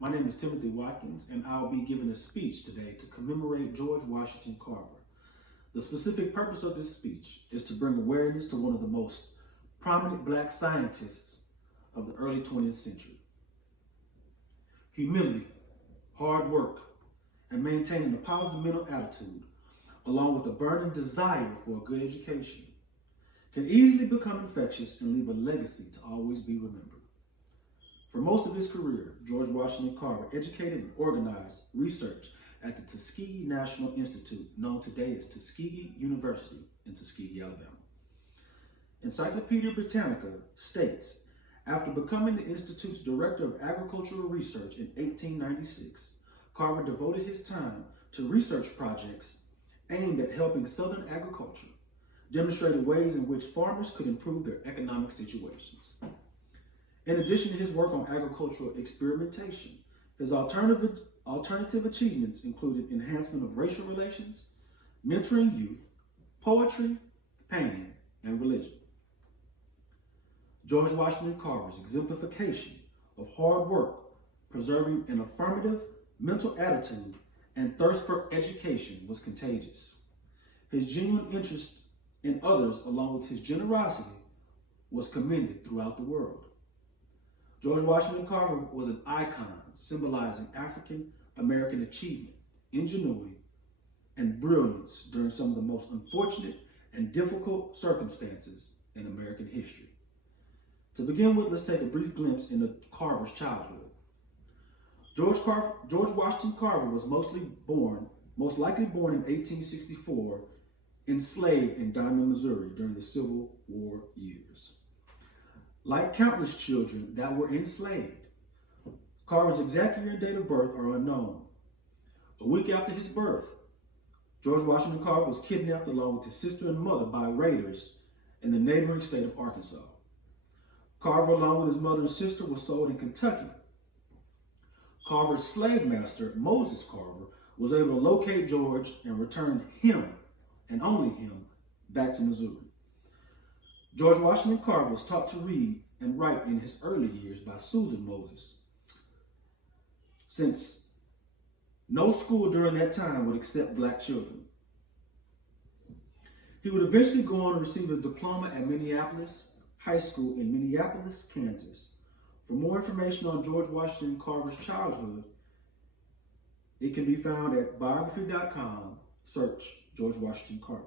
My name is Timothy Watkins, and I'll be giving a speech today to commemorate George Washington Carver. The specific purpose of this speech is to bring awareness to one of the most prominent Black scientists of the early 20th century. Humility, hard work, and maintaining a positive mental attitude, along with a burning desire for a good education, can easily become infectious and leave a legacy to always be remembered. For most of his career, George Washington Carver educated and organized research at the Tuskegee National Institute, known today as Tuskegee University in Tuskegee, Alabama. Encyclopedia Britannica states, after becoming the Institute's Director of Agricultural Research in 1896, Carver devoted his time to research projects aimed at helping Southern agriculture, demonstrating ways in which farmers could improve their economic situations. In addition to his work on agricultural experimentation, his alternative achievements included enhancement of racial relations, mentoring youth, poetry, painting, and religion. George Washington Carver's exemplification of hard work, preserving an affirmative mental attitude, and thirst for education was contagious. His genuine interest in others, along with his generosity, was commended throughout the world. George Washington Carver was an icon symbolizing African American achievement, ingenuity, and brilliance during some of the most unfortunate and difficult circumstances in American history. To begin with, let's take a brief glimpse into Carver's childhood. George Washington Carver was most likely born in 1864, enslaved in Diamond, Missouri during the Civil War years. Like countless children that were enslaved, Carver's exact year and date of birth are unknown. A week after his birth, George Washington Carver was kidnapped along with his sister and mother by raiders in the neighboring state of Arkansas. Carver, along with his mother and sister, was sold in Kentucky. Carver's slave master, Moses Carver, was able to locate George and return him, and only him, back to Missouri. George Washington Carver was taught to read and write in his early years by Susan Moses, since no school during that time would accept Black children. He would eventually go on to receive his diploma at Minneapolis High School in Minneapolis, Kansas. For more information on George Washington Carver's childhood, it can be found at biography.com. Search George Washington Carver.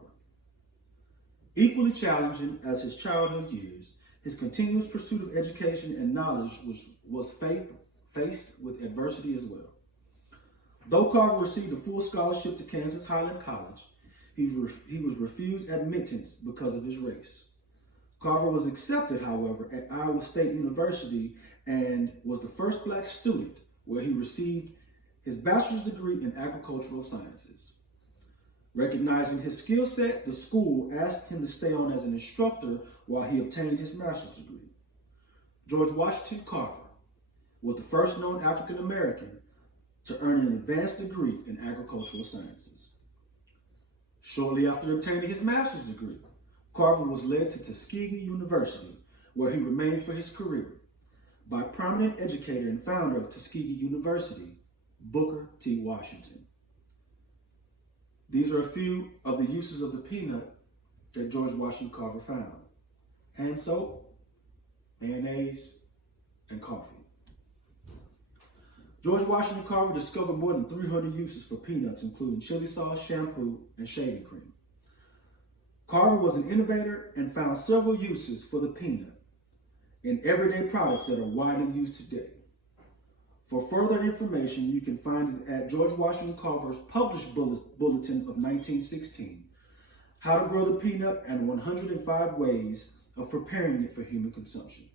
Equally challenging as his childhood years, his continuous pursuit of education and knowledge was faced with adversity as well. Though Carver received a full scholarship to Kansas Highland College, he was refused admittance because of his race. Carver was accepted, however, at Iowa State University and was the first Black student where he received his bachelor's degree in agricultural sciences. Recognizing his skill set, the school asked him to stay on as an instructor while he obtained his master's degree. George Washington Carver was the first known African American to earn an advanced degree in agricultural sciences. Shortly after obtaining his master's degree, Carver was led to Tuskegee University, where he remained for his career, by prominent educator and founder of Tuskegee University, Booker T. Washington. These are a few of the uses of the peanut that George Washington Carver found: hand soap, mayonnaise, and coffee. George Washington Carver discovered more than 300 uses for peanuts, including chili sauce, shampoo, and shaving cream. Carver was an innovator and found several uses for the peanut in everyday products that are widely used today. For further information, you can find it at George Washington Carver's published bulletin of 1916, How to Grow the Peanut and 105 Ways of Preparing It for Human Consumption.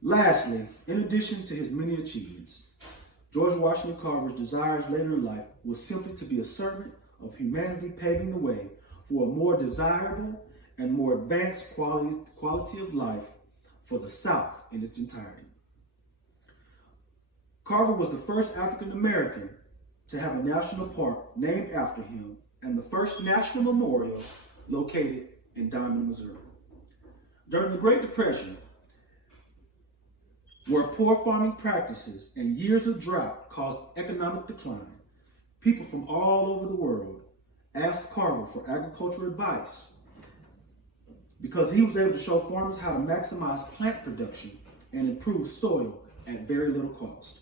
Lastly, in addition to his many achievements, George Washington Carver's desires later in life was simply to be a servant of humanity, paving the way for a more desirable and more advanced quality of life for the South in its entirety. Carver was the first African American to have a national park named after him and the first national memorial located in Diamond, Missouri. During the Great Depression, Where poor farming practices and years of drought caused economic decline, people from all over the world asked Carver for agricultural advice because he was able to show farmers how to maximize plant production and improve soil at very little cost.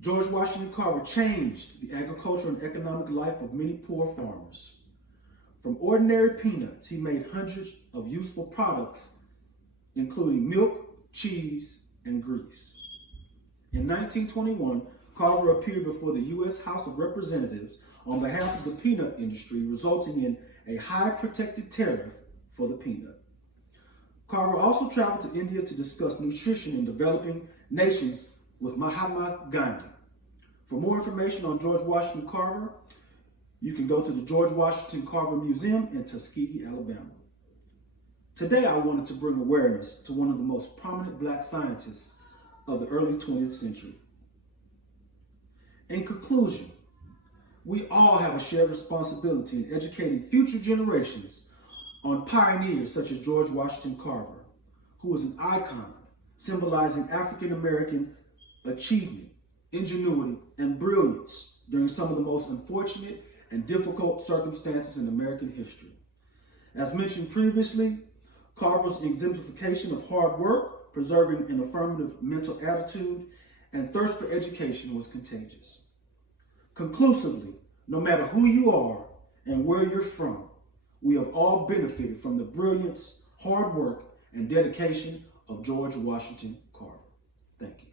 George Washington Carver changed the agricultural and economic life of many poor farmers. From ordinary peanuts, he made hundreds of useful products, including milk, cheese, and grease. In 1921, Carver appeared before the U.S. House of Representatives on behalf of the peanut industry, resulting in a high protected tariff for the peanut. Carver also traveled to India to discuss nutrition in developing nations with Mahatma Gandhi. For more information on George Washington Carver, you can go to the George Washington Carver Museum in Tuskegee, Alabama. Today, I wanted to bring awareness to one of the most prominent Black scientists of the early 20th century. In conclusion, we all have a shared responsibility in educating future generations on pioneers such as George Washington Carver, who was an icon symbolizing African American achievement, ingenuity, and brilliance during some of the most unfortunate and difficult circumstances in American history. As mentioned previously, Carver's exemplification of hard work, preserving an affirmative mental attitude, and thirst for education was contagious. Conclusively, no matter who you are and where you're from, we have all benefited from the brilliance, hard work, and dedication of George Washington Carver. Thank you.